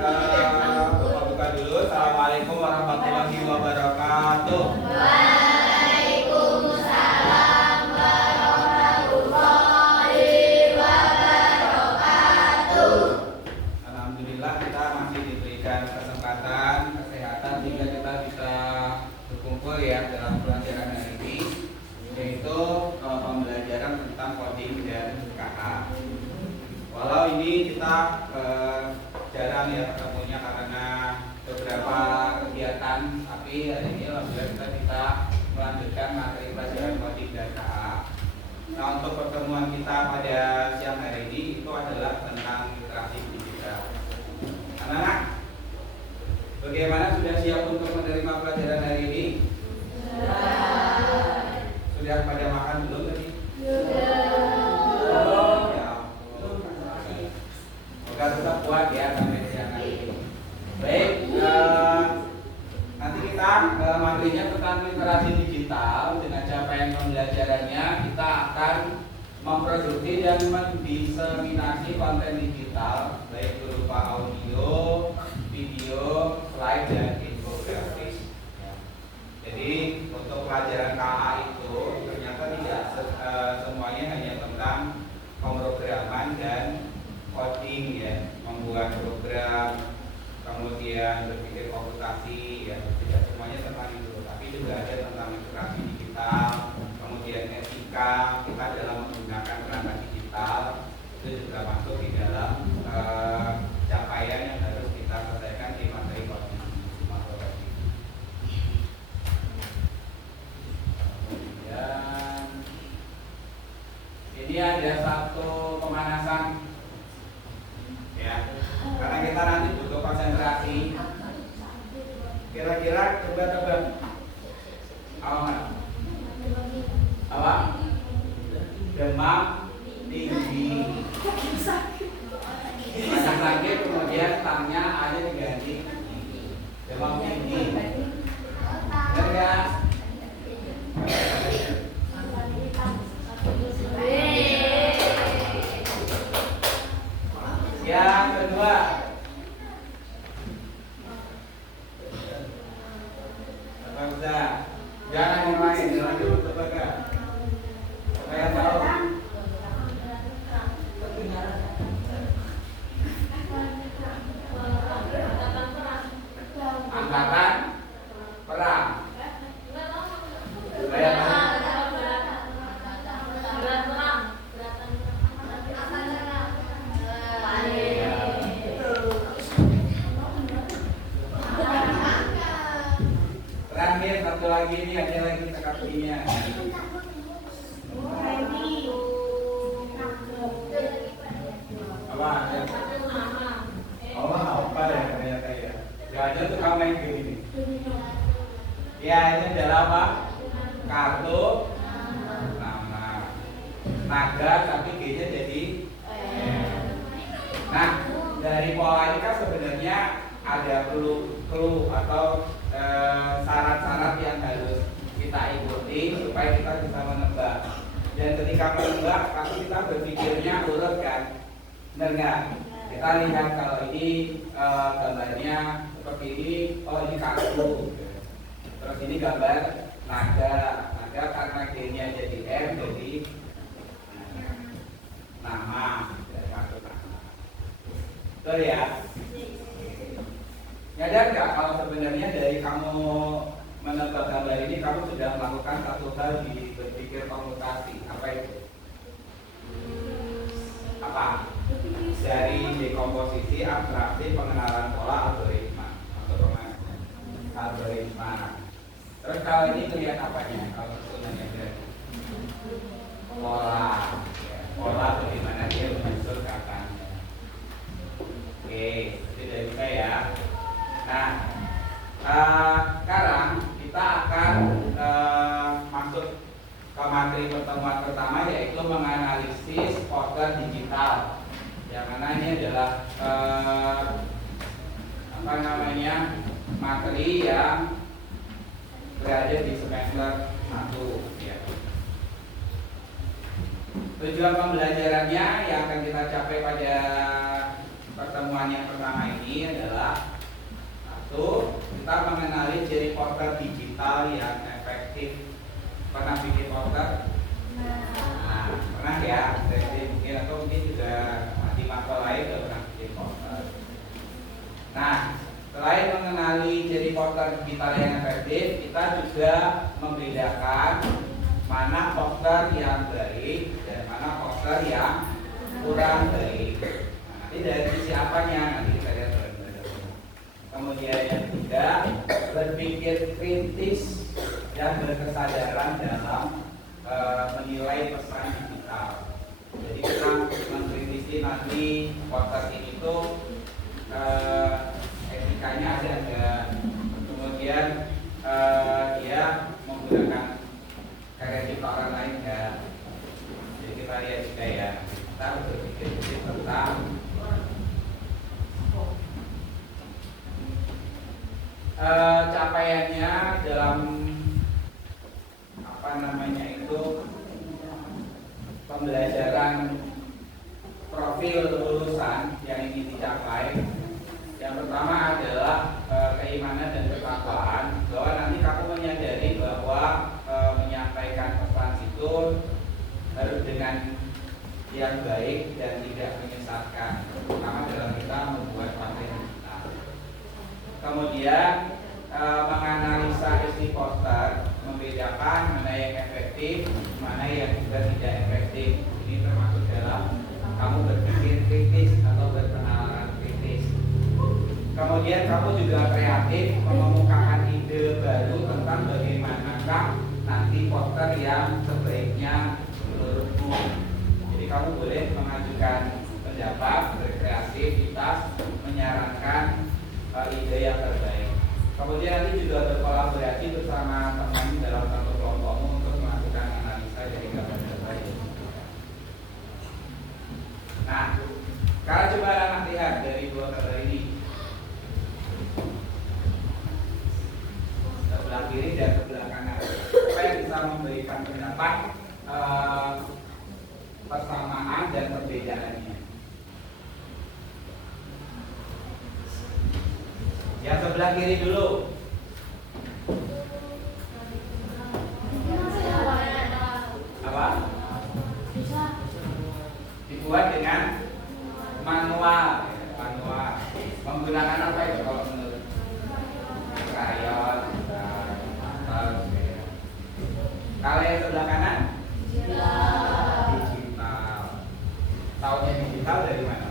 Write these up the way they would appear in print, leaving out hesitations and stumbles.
buka dulu. Assalamualaikum warahmatullahi wabarakatuh. Waalaikumsalam warahmatullahi wabarakatuh. Alhamdulillah kita masih diberikan kesempatan kesehatan sehingga kita bisa berkumpul ya dalam pelajaran hari ini, yaitu pembelajaran tentang coding dan KA. Walau ini kita jarang ya ketemunya karena beberapa kegiatan, tapi hari ini alhamdulillah kita bisa melanjutkan materi pelajaran coding dan KA. Nah, untuk pertemuan kita pada siang hari ini itu adalah tentang literasi digital. Anak-anak, bagaimana, sudah siap untuk menerima pelajaran hari ini? Sudah pada makan belum tadi? Semoga tetap kuat ya sampai siang hari ini. Baik, nanti kita materinya tentang literasi digital. Dengan capaian pembelajarannya kita akan memproduksi dan mendiseminasi konten digital, baik berupa audio, video, slide, dan infografis. Jadi untuk pelajaran KA itu ternyata tidak semuanya hanya tentang pemrograman dan coding ya, membuat program, kemudian berpikir komputasi ya, tidak semuanya tentang itu, tapi juga ada tentang literasi digital, kemudian etika kita dalam menggunakan perangkat digital, itu juga masuk di dalam capaian yang harus kita selesaikan di materi coding. Kemudian ini ada satu pemanasan ya, karena kita nanti butuh konsentrasi. Kira-kira tebak-tebak apa? Demam tinggi, sakit, kemudian tangnya ada diganti demam tinggi. Benar nggak? Yang kedua, jangan yang lain, jangan dulu tebak. Saya tahu. Angkatan perang. Saya tahu. Terakhir satu lagi, ini ada lagi teka-tekinya. Apa? Oh, apa ya ternyata ya? Gak ada tuh kamu main game ini. Ya, ini adalah apa? Kartu nama. Naga tapi G-nya jadi. Nah, dari pola ini kan sebenarnya ada clue atau syarat-syarat yang harus kita ikuti supaya kita bisa menebak. Dan ketika menebak, pasti kita berpikirnya urut kan, benar nggak? Kita lihat kalau ini gambarnya seperti ini, oh ini kartu. Terus ini gambar naga karena G-nya jadi M, jadi nama, kartu nama. Betul ya? Nyadar nggak kalau sebenarnya dari kamu menebak gambar ini kamu sudah melakukan satu hal di berpikir komputasi. Apa itu? Apa? Dari dekomposisi, abstraksi, pengenalan pola, algoritma. Algoritma. Terus kalau ini terlihat apanya? Kalau sebenarnya dari pola, pola bagaimana dia menyusul katanya. Oke, itu dari saya. Nah, sekarang kita akan masuk ke materi pertemuan pertama, yaitu menganalisis poster digital. Yang mana ini adalah materi yang berada di semester 1 ya. Tujuan pembelajarannya yang akan kita capai pada pertemuan yang pertama ini adalah satu, kita mengenali ciri porter digital yang efektif. Pernah bikin porter? Nah, pernah ya. Jadi mungkin atau mungkin juga di mata lain sudah pernah bikin porter. Nah, selain mengenali ciri porter digital yang efektif, kita juga membedakan mana porter yang baik dan mana porter yang kurang baik. Nah, nanti dari sisi apanya nanti kita lihat bareng-bareng. Kemudian yang ketiga, berpikir kritis dan berkesadaran dalam menilai pesan digital. Jadi kita mengkritisi nanti porter ini tuh etikanya ada enggak, kemudian dia menggunakan karya cipta orang lain enggak. Jadi kita lihat juga ya, kita berpikir tentang capaiannya dalam apa namanya itu pembelajaran profil lulusan yang ingin dicapai. Yang pertama adalah keimanan dan ketakwaan, bahwa nanti kamu menyadari bahwa menyampaikan pesan itu harus dengan yang baik dan tidak menyesatkan, terutama dalam kita membuat konten kita. Kemudian menganalisa isi poster, membedakan mana yang efektif, mana yang juga tidak efektif. Ini termasuk dalam kamu berpikir kritis atau berkenalan kritis. Kemudian kamu juga kreatif, mengemukakan ide baru tentang bagaimanakah nanti poster yang sebaiknya menurutmu. Jadi kamu boleh mengajukan pendapat, berkreativitas, menyarankan ide yang terbaik. Kemudian nanti juga berkolaborasi bersama teman dalam satu kelompokmu untuk melakukan analisa dari gambar-gambar ini. Nah, kalau coba anak lihat dari dua gambar ini, sebelah kiri dan sebelah kanan, apa yang bisa memberikan pendapat persamaan dan perbedaannya? Yang sebelah kiri dulu. Apa? Dibuat dengan manual. Menggunakan apa itu kalau menurut? Krayon. Kalau yang sebelah kanan? Digital. Tahunya digital dari mana?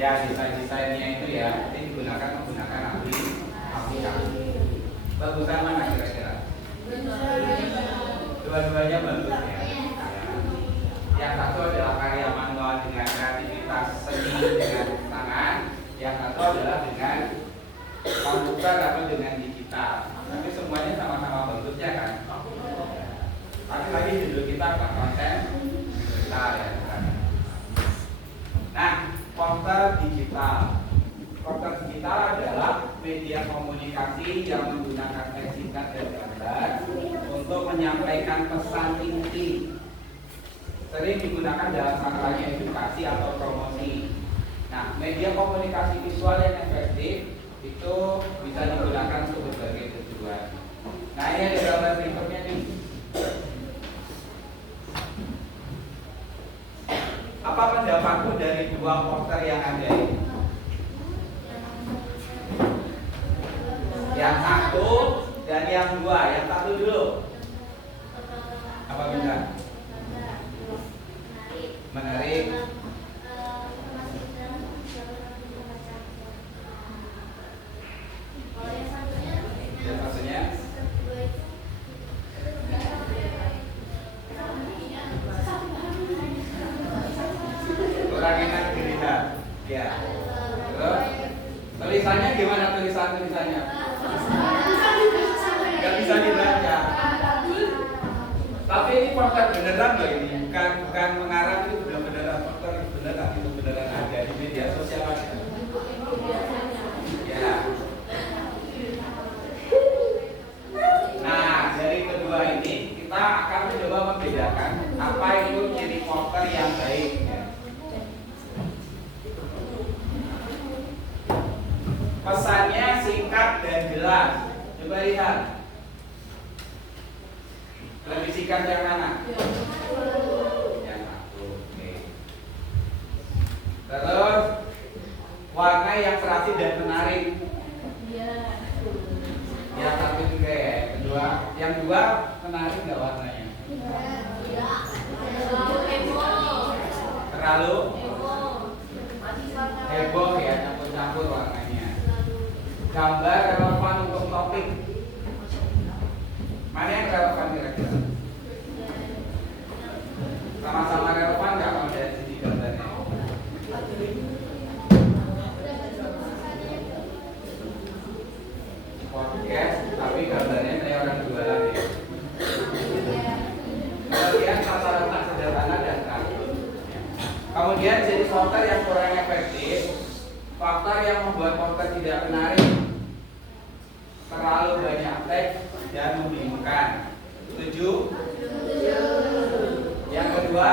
Ya, desainnya itu ya, ini menggunakan aplikasi. Bagusan mana kira-kira? Dua-duanya bagus ya. Yang satu adalah karya manual dengan kreativitas seni dengan tangan, yang satu adalah dengan komputer atau dengan digital. Tapi semuanya sama-sama bagusnya kan. Tapi lagi judul kita apa? Konten digital ya. Nah, porter digital. Porter digital adalah media komunikasi yang menggunakan teks singkat dan gambar untuk menyampaikan pesan inti. Sering digunakan dalam kampanye edukasi atau promosi. Nah, media komunikasi visual yang efektif itu bisa digunakan untuk berbagai tujuan. Nah, ini ada gambar berikutnya nih. Apa pendapatmu dari dua porter yang ada ini? Yang satu dan yang dua. Yang satu dulu. Apa benda? Menarik. Yang satunya? Kurang enak dilihat. Ya. Terus tulisannya gimana tulisannya? Gak bisa dibaca. Tapi ini porter beneran loh ini, bukan mengarang, itu benar beneran porter, beneran itu beneran ada di media sosial aja. Ya. Nah, dari kedua ini kita akan mencoba membedakan apa jelas. Coba lihat. Lebih singkat yang mana? Yang satu. Oke. Terus warna yang serasi dan menarik. Yang satu juga ya. Kedua, yang dua menarik nggak warnanya? Terlalu heboh ya, campur-campur warnanya. Gambar relevan untuk topik. Mana yang relevan kira-kira? Sama-sama relevan nggak kalau dari sisi gambarnya? Podcast, tapi gambarnya kayak orang jualan ya. Kemudian rata-rata sederhana dan kartun. Kemudian jadi poster yang kurang efektif, faktor yang membuat poster tidak menarik, terlalu banyak teks dan membingungkan. Setuju? Yang kedua,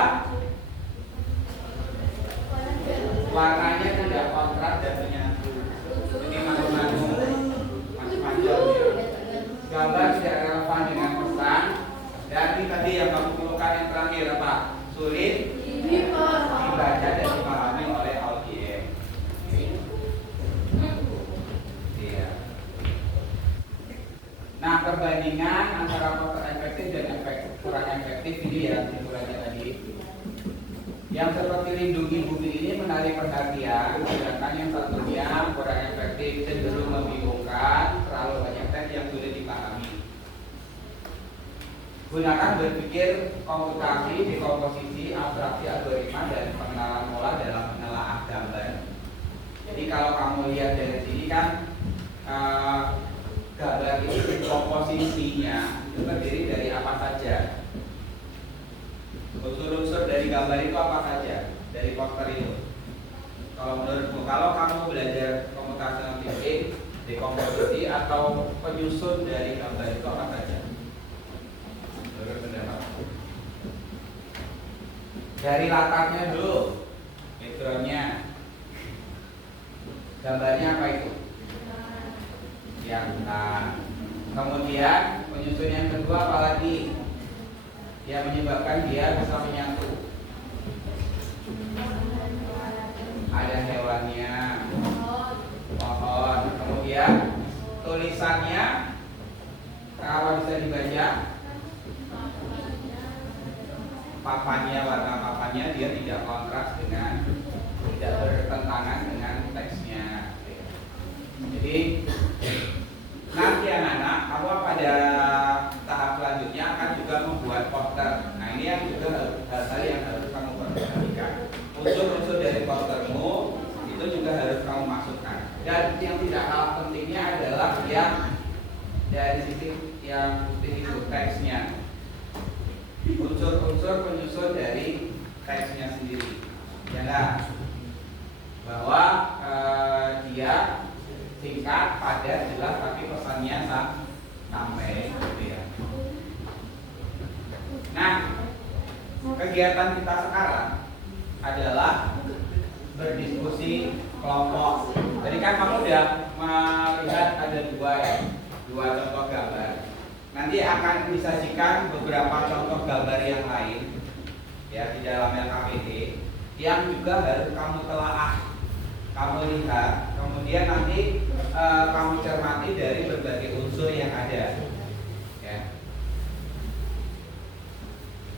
warnanya tidak kontras dan menyatu. Ini malu-malu, macam-macam ya. Gambar tidak relevan dengan pesan. Dan ini tadi yang kamu perlukan yang terakhir apa? Sulit dibaca dan dipahami oleh audiens. Iya. Nah, perbandingan antara poster efektif dan kurang efektif ini ya ukurannya tadi. Yang seperti lindungi bumi ini menarik perhatian, sedangkan yang satunya kurang efektif, cenderung membingungkan, terlalu banyak teks yang sulit dipahami. Gunakan berpikir komputasi, dekomposisi, abstraksi, algoritma, dan pengenalan pola dalam menelaah gambar. Jadi kalau kamu lihat dari sini kan gambar ini komposisinya itu terdiri dari apa saja. Unsur-unsur dari gambar itu apa saja dari poster itu. Kalau menurutmu, kalau kamu belajar computational thinking, dekomposisi atau penyusun dari gambar itu apa saja? Dari latarnya dulu, backgroundnya, gambarnya apa itu? Yang kemudian penyusun yang kedua apalagi yang menyebabkan dia bisa menyatu? Ada hewannya, pohon, kemudian tulisannya kalau bisa dibaca, papannya, warna papannya dia tidak kontras dengan, tidak bertentangan dengan teksnya. Jadi nanti anak-anak, kamu pada tahap selanjutnya akan juga membuat poster. Nah ini yang juga hal-hal yang harus kamu perhatikan. Unsur-unsur dari postermu itu juga harus kamu masukkan. Dan yang tidak kalah pentingnya adalah yang dari sisi yang putih itu teksnya. Unsur-unsur penyusun dari teksnya sendiri. Ya, bahwa dia singkat, padat, jelas, tapi pesannya sampai gitu ya. Nah, kegiatan kita sekarang adalah berdiskusi kelompok. Jadi kan kamu udah melihat ada dua contoh gambar. Nanti akan disajikan beberapa contoh gambar yang lain ya di dalam LKPD yang juga harus kamu telaah, kamu lihat, kemudian nanti kamu cermati dari berbagai unsur yang ada, ya.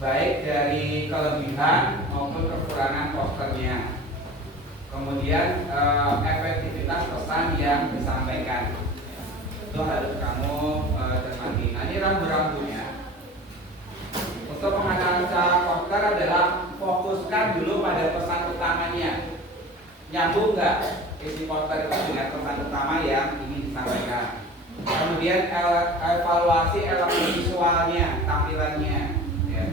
Baik dari kelebihan maupun kekurangan posternya, kemudian efektivitas pesan yang disampaikan, itu harus kamu cermati. Nah ini rambu-rambunya. Untuk pengenalan secara poster adalah fokuskan dulu pada pesan utamanya. Nyambung nggak isi poster itu dengan pesan utama yang ingin disampaikan. Kemudian evaluasi elemen visualnya, tampilannya. Ya.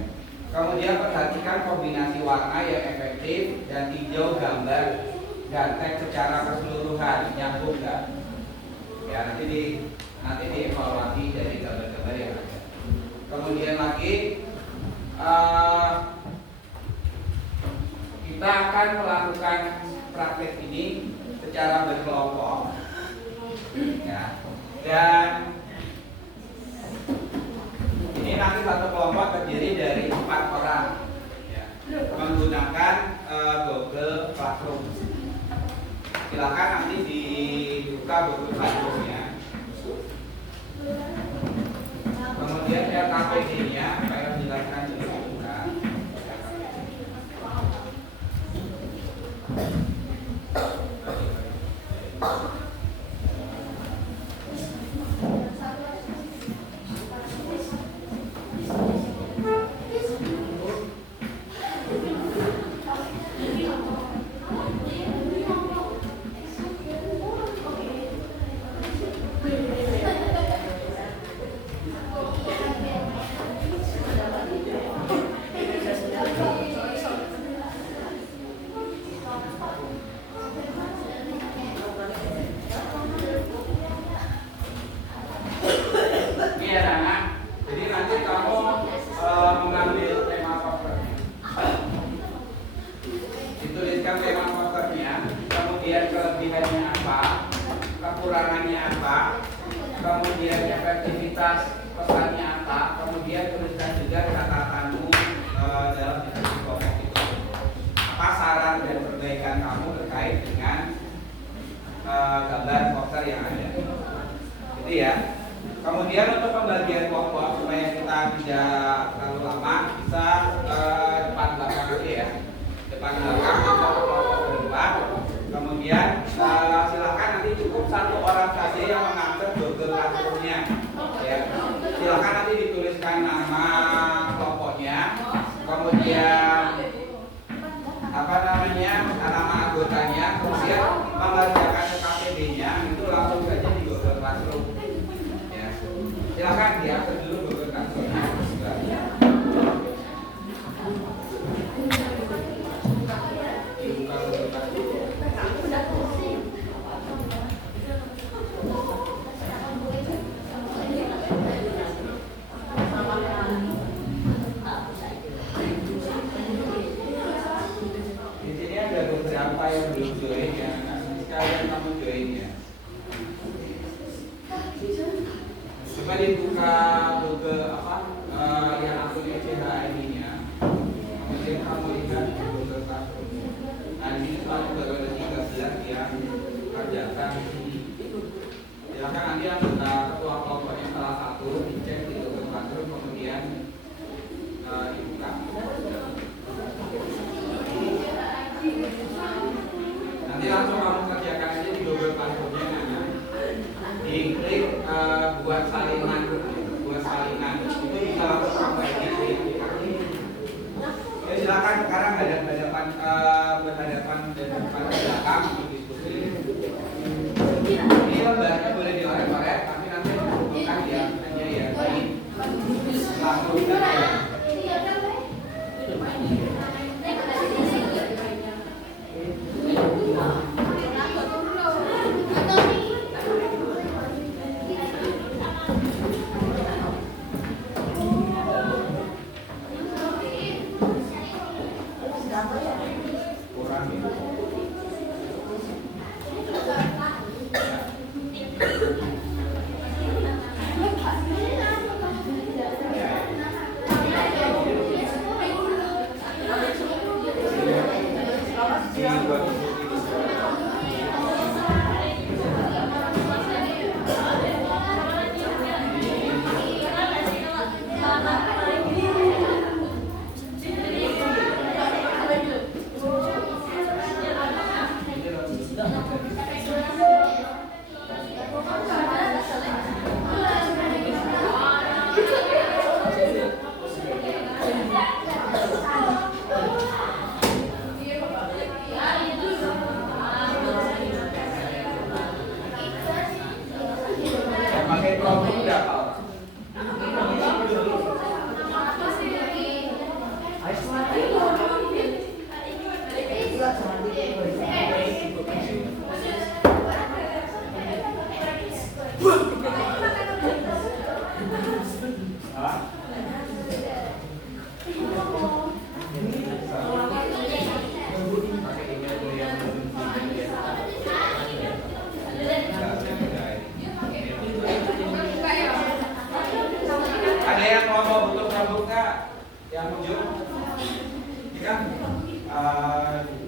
Kemudian perhatikan kombinasi warna yang efektif dan tinjau gambar dan teks secara keseluruhan. Nyambung nggak? Ya nanti dievaluasi dari gambar-gambar yang ada. Kemudian lagi kita akan melakukan praktek ini secara berkelompok, ya. Dan ini nanti satu kelompok terdiri dari 4 orang ya, menggunakan Google Classroom. Silakan nanti dibuka Google Classroom-nya. Kemudian RKPD-nya, saya jelaskan dulu juga. Gambar poster yang ada, gitu ya. Kemudian untuk pembagian kelompok supaya kita tidak terlalu lama, bisa depan belakang aja ya, depan belakang kita kelompok berdepan. Kemudian silakan nanti cukup 1 orang saja yang mengakses Google Classroom-nya, ya. Silakan nanti dituliskan nama kelompoknya, kemudian nama anggotanya, kemudian mengerjakan KTP-nya itu langsung saja di Google Classroom. Ya. Silakan diakses dulu Google Classroom-nya. Apa yang belum join ya, sekalian kamu join ya. Coba dibuka Google yang akunnya CHID-nya. Kemudian kamu lihat di Google Classroom. Nah di sini soalnya baru ada 13 yang kerjakan ini. Silakan nanti anggota ketua kelompoknya salah satu dicek di Google Classroom, kemudian dibuka. Nanti langsung kamu kerjakan aja di Google Classroom-nya, diklik buat salinan, itu bisa langsung kamu edit di aplikasi. Ya silakan sekarang berhadapan belakang untuk diskusi. Ini lembahnya boleh dioret-oret, tapi nanti bukan ya aja ya. Langsung saja.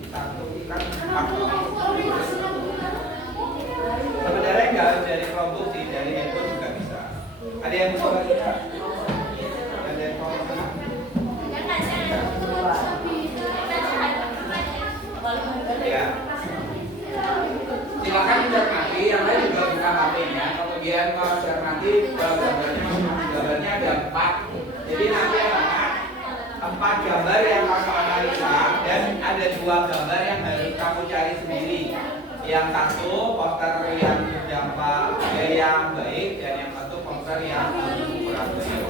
satu ikan sebenarnya nggak harus dari Chromebook sih, dari handphone juga bisa. Ada yang bisa lagi nggak? Ada yang mau mana? Ya. Silakan cermati, yang lain juga buka HP-nya. Kemudian kalau cermati gambarnya ada 4. Jadi nanti anak 4 gambar yang kamu analisa dan ada 2 gambar yang harus kamu cari sendiri. Yang satu poster yang dampak yang baik dan yang satu poster yang kurang baik.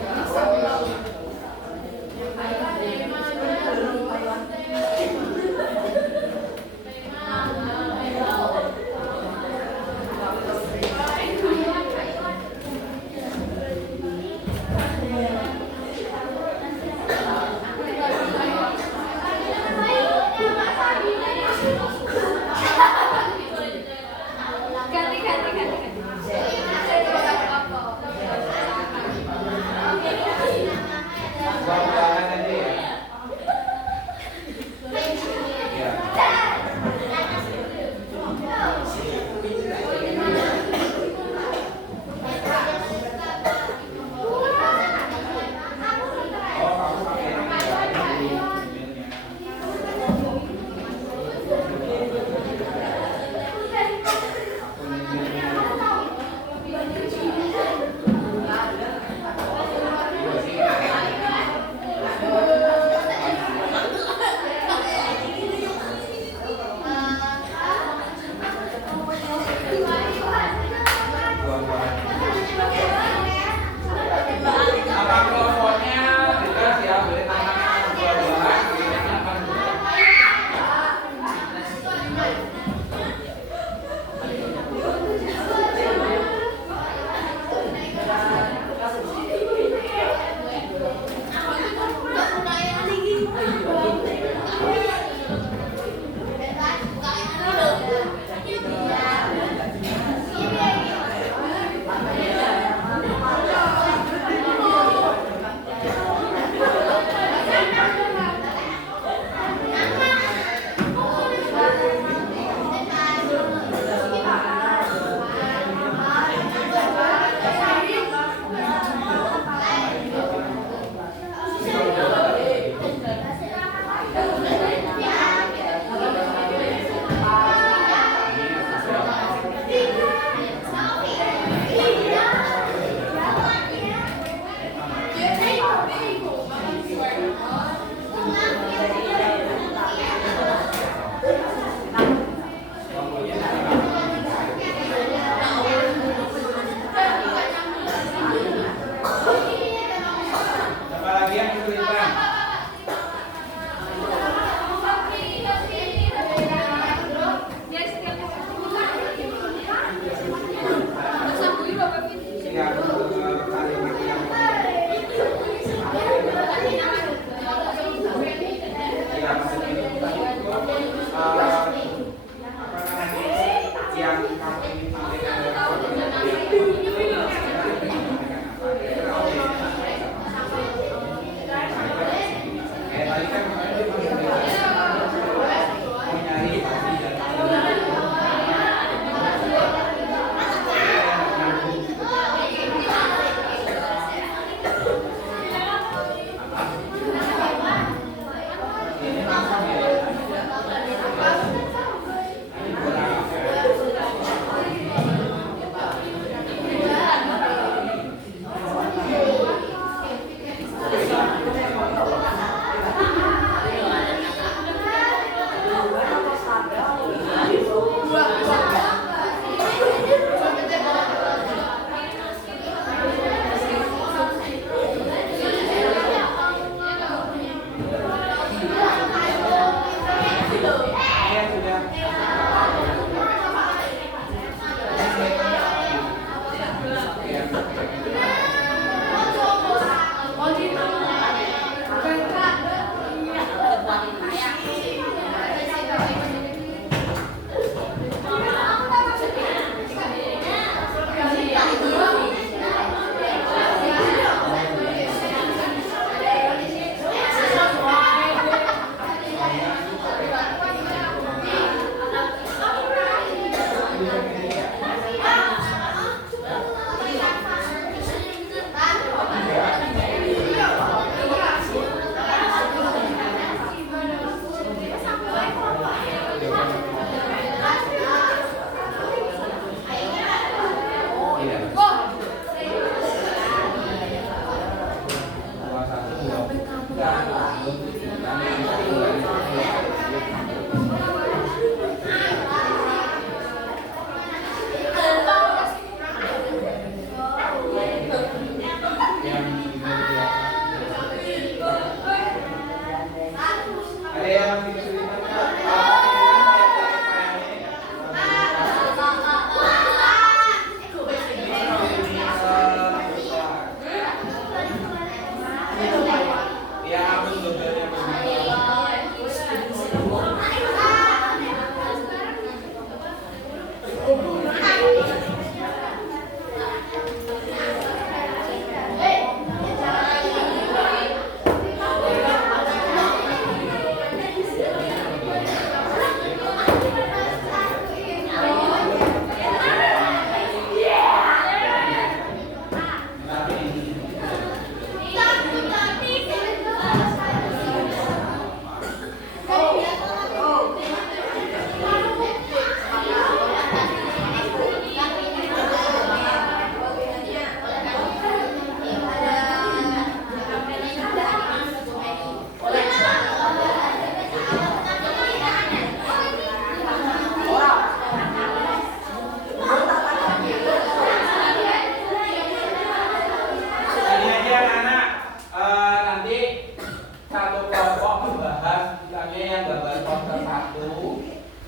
biasanya yang gambar poster 1,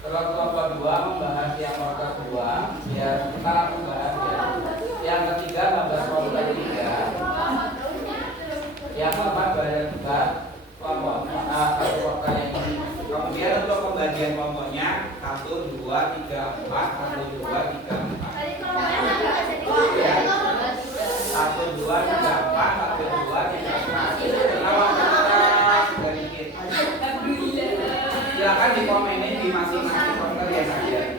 terus kelompok 2 membahas yang poster 2. Ya, kita langsung bahas ya. Yang ketiga gambar poster 3. Yang keempat bahas kelompok poster yang ini. Kemudian untuk pembagian kelompoknya 1, 2, 3, 4, 1, 2, 3, 4. Ya. 1, 2, 3, 4, 1, 2, 3, 4. Silakan dikomenin di masing-masing poster ya saja.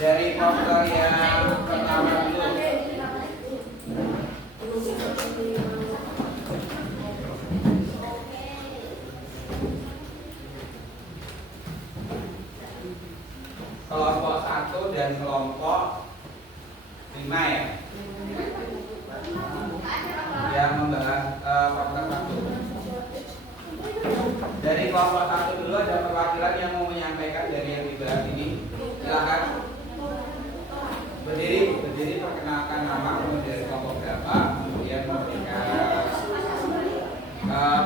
Dari poster yang pertama dulu. Kelompok 1 dan kelompok 5 ya, yang membahas poster 1. Dari kelompok 1 dulu ada perwakilan yang mau menyampaikan dari yang dibahas ini. Silakan. Berdiri perkenalkan nama, kemudian dari kelompok berapa, kemudian memberikan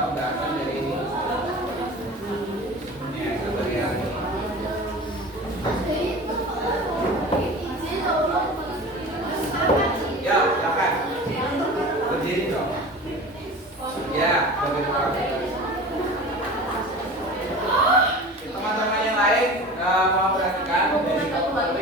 pembahasan dari ini. Ya, seperti yang ini. Ya, silakan. Berdiri dong. Ya, berdiri. Teman-teman yang lain mau perhatikan dari kelompok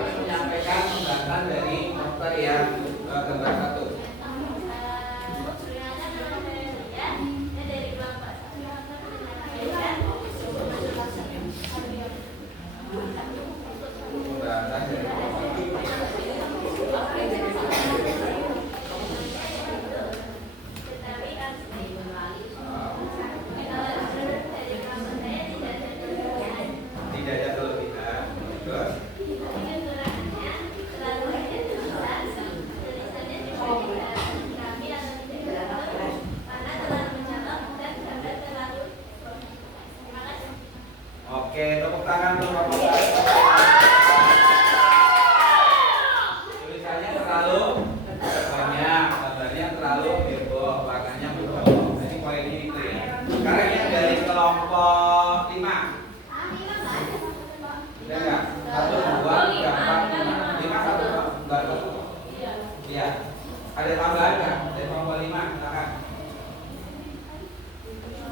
Ada tambahan nggak dari kelompok 5? Silakan.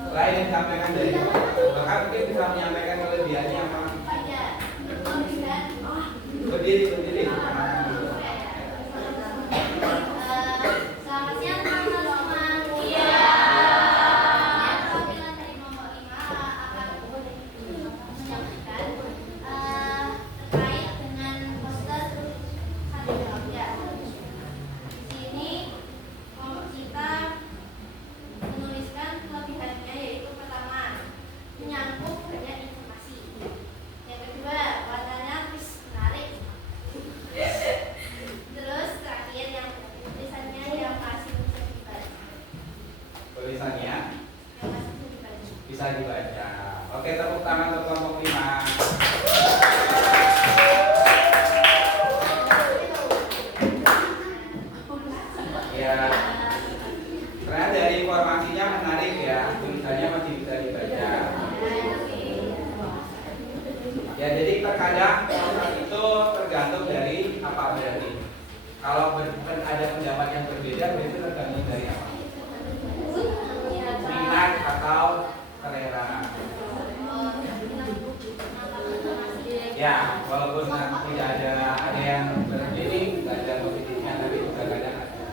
Lain yang disampaikan dari bahkan mungkin bisa menyampaikan kelebihannya apa? Berdiri. Bisa dibaca. Oke, tepuk tangan untuk kelompok 5. Ya, karena dari informasinya menarik ya, tulisannya masih bisa dibaca. Ya, jadi terkadang itu tergantung dari apa berarti. Kalau ada pendapat yang berbeda, berarti tergantung dari apa? Minat atau selera. Ya, walaupun tidak ada yang berdiri, tidak ada positifnya, tapi juga kadang ada.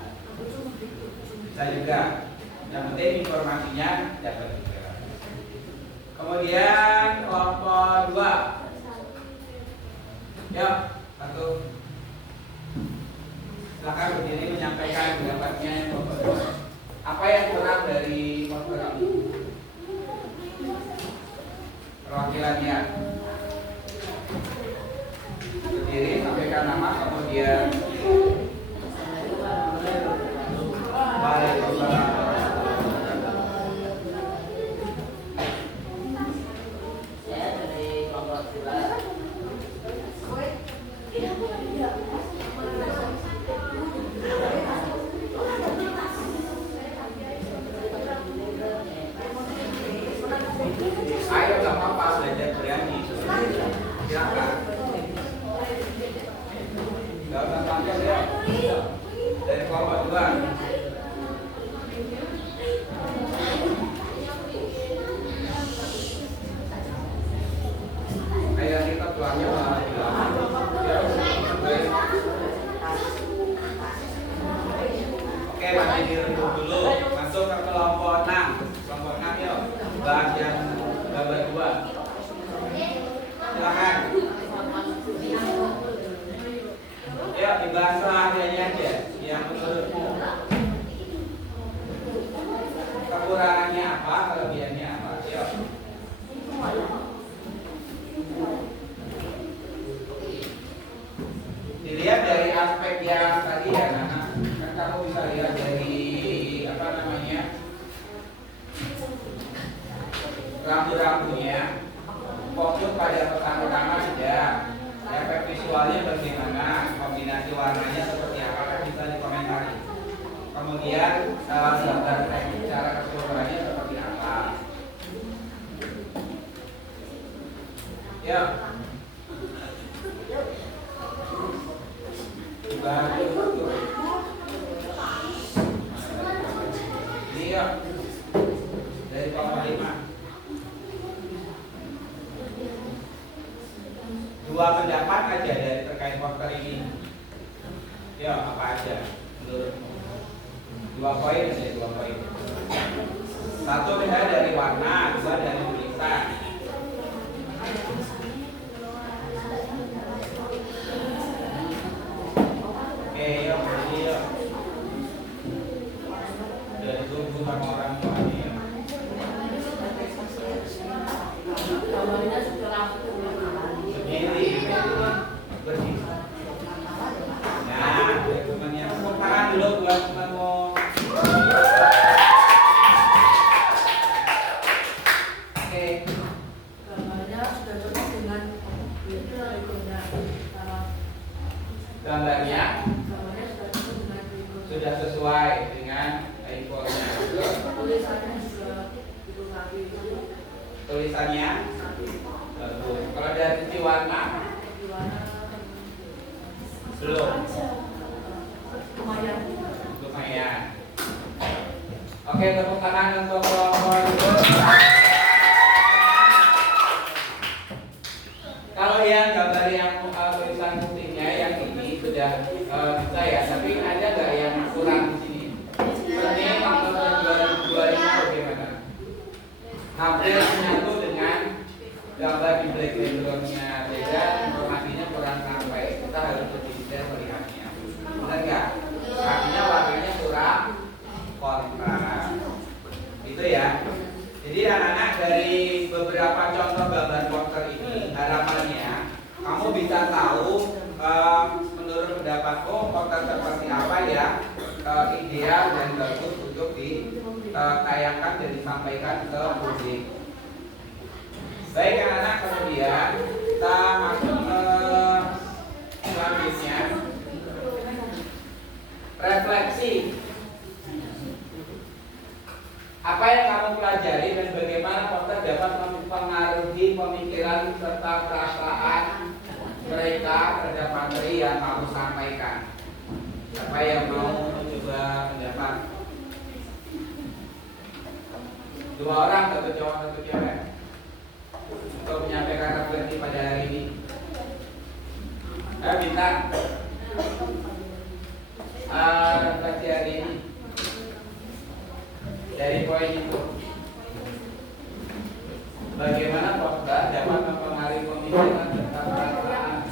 Bisa juga. Yang penting informasinya dapat juga. Kemudian kelompok 2. Yuk, satu. Silakan berdiri menyampaikan pendapatnya kelompok 2. Apa yang kurang dari kelompok ini? Perwakilannya berdiri, sampaikan nama, kemudian Waalaikumsalam. Saya dari kelompok 2. Ayo nggak apa-apa, belajar berani. Silakan. Nggak usah panjang ya. Dari kelompok 2. Ayo kita keluarnya malah bilang. Oke, masih direndam dulu. Masuk ke kelompok 6. Kelompok 6 yuk. Bahas yang gambar 2. Silakan. Yuk dibahas selanjutnya aja. Yang menurutmu kekurangannya apa, kelebihannya apa? Yuk. Dilihat dari aspek yang tadi ya, Nana. Kan kamu bisa lihat dari apa namanya, rambu-rambunya. Fokus pada pesan pertama tidak. Efek visualnya bagaimana, kombinasi warnanya seperti apa, kan bisa dikomentari. Kemudian gambar teknik cara keseluruhannya seperti apa. Ya. Ini yuk. Dari kelompok 5. 2 pendapat aja dari terkait poster ini. Ya, apa aja menurutmu? 2 poin aja, 2 poin. 1 misalnya dari warna, 2 dari tulisan. Oke, yuk, jadi yuk. Udah ditunggu sama orang tuanya ya. Gambarnya sudah rampung. Berdiri, bersih. Nah, teman-temannya tepuk tangan dulu buat temanmu. Oke. Gambarnya sudah cocok dengan Gambarnya sudah cocok dengan sudah sesuai dengan ikonnya. tulisannya juga dilengkapi. Tulisannya bagus. Kalau dari sisi warna belum. Lumayan. Lumayan. Oke, tepuk tangan untuk kelompok itu. Kalau yang gambar yang tulisan putihnya yang ini sudah bisa ya, tapi ada nggak yang kurang di sini? Seperti waktu 2025 bagaimana? Hampir menyatu dengan gambar di background-nya beda, informasinya kurang sampai. Kita harus lebih detail melihatnya. Benar nggak? Artinya warnanya kurang kontras. Itu ya. Jadi anak-anak dari beberapa contoh gambar poster ini harapannya kamu bisa tahu menurut pendapatku poster seperti apa ya ideal dan bagus untuk ditayangkan dan disampaikan ke publik. Baik anak-anak, kemudian kita masuk ke selanjutnya, refleksi. Apa yang kamu pelajari dan bagaimana poster dapat mempengaruhi pemikiran serta perasaan mereka terhadap materi yang kamu sampaikan. Siapa yang mau mencoba mendapat? 2 orang, 1 cowok 1 cewek, untuk menyampaikan refleksi pada hari ini. Bintang, refleksi hari ini dari poin itu, bagaimana poster dapat mempengaruhi pemikiran serta perasaan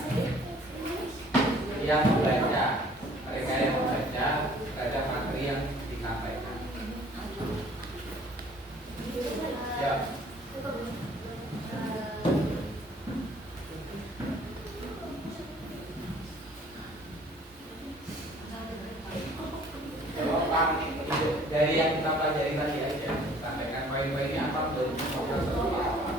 yang membaca, mereka yang membaca terhadap materi yang disampaikan. Ya. Dari yang kita pelajari tadi aja, sampaikan poin-poinnya apa belum seperti apa.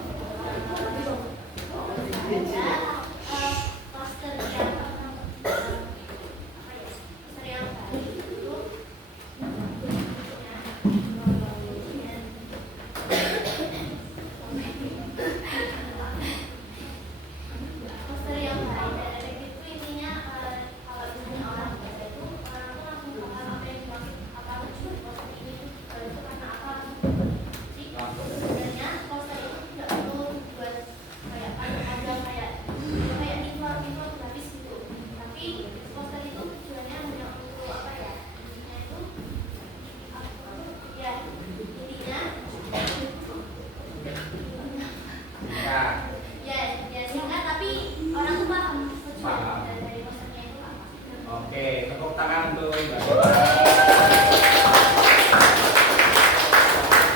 Oke, tepuk tangan untuk Mbak.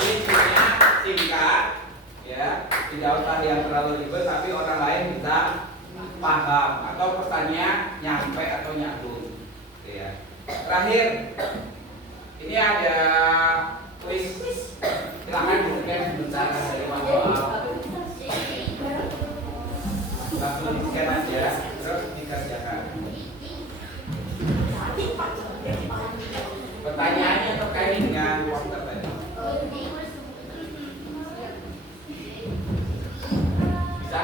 Intinya singkat, ya, tidak usah yang terlalu ribet, tapi orang lain bisa paham atau pesannya nyampe atau nyambung. Ya. Terakhir, ini ada kuis. Silakan di-scan sebentar dari maaf. Langsung di-scan aja, terus dikerjakan. Pertanyaannya terkait dengan poster tadi. Bisa?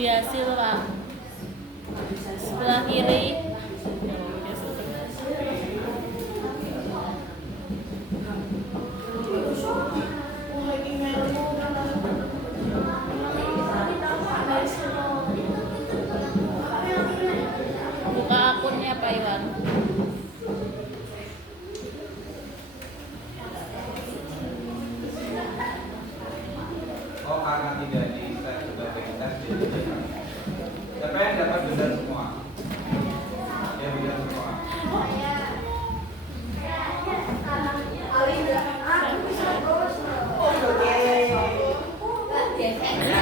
dihasil Pak. Sebelah kiri. Buka akunnya Pak Iwan. Oh, karena tidak di set sebagai tes jadi siapa yang dapat benar semua? Ya benar semua. Banyak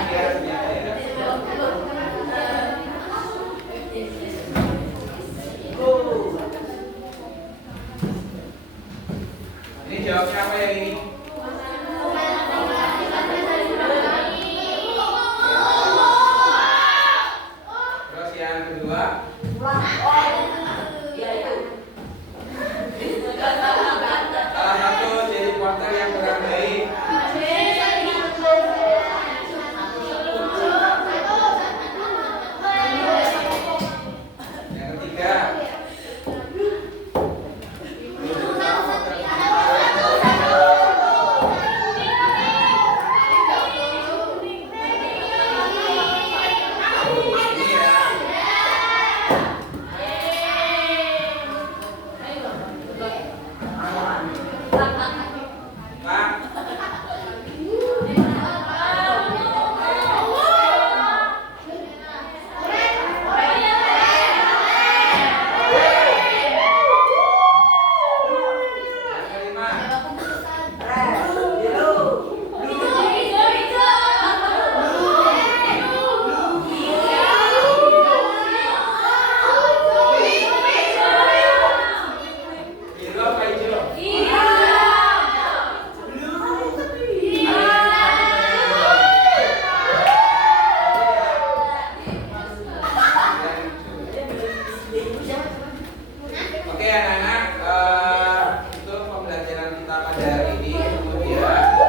ya, ternyata ya. Ini jawabnya apa yang ini? Terus yang kedua, salah satu jadi porter yang kurang baik. Yang ketiga, ini ya. Pak, yang kelima, biru apa hijau? Oke anak-anak, itu pembelajaran kita pada hari ini. Kemudian di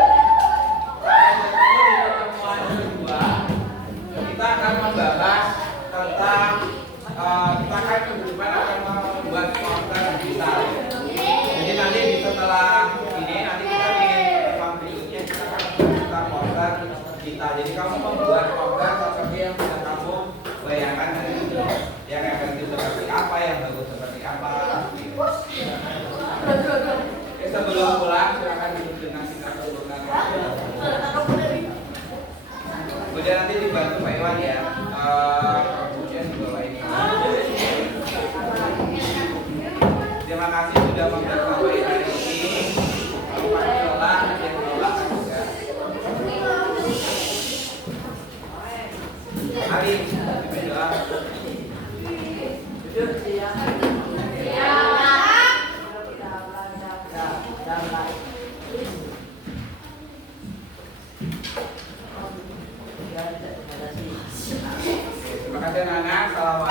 pertemuan kedua kita akan membahas tentang kita akan kehidupan akan membuat konten digital. Jadi nanti setelah ini nanti kita di pertemuan berikutnya kita akan membuat konten digital. Jadi kamu membuat konten seperti yang sudah kamu bayangkan hari ini. Yang efektif seperti apa, yang bagus seperti apa. Sebelum pulang silakan duduk dengan sikap kedudukan. Kemudian nanti dibantu Pak Iwan ya. Kemudian dibawain. Terima kasih sudah membersamai hari ini. Pak Yola yang menolak juga. Mari berdoa. Terima kasih anak-anak. Assalamualaikum.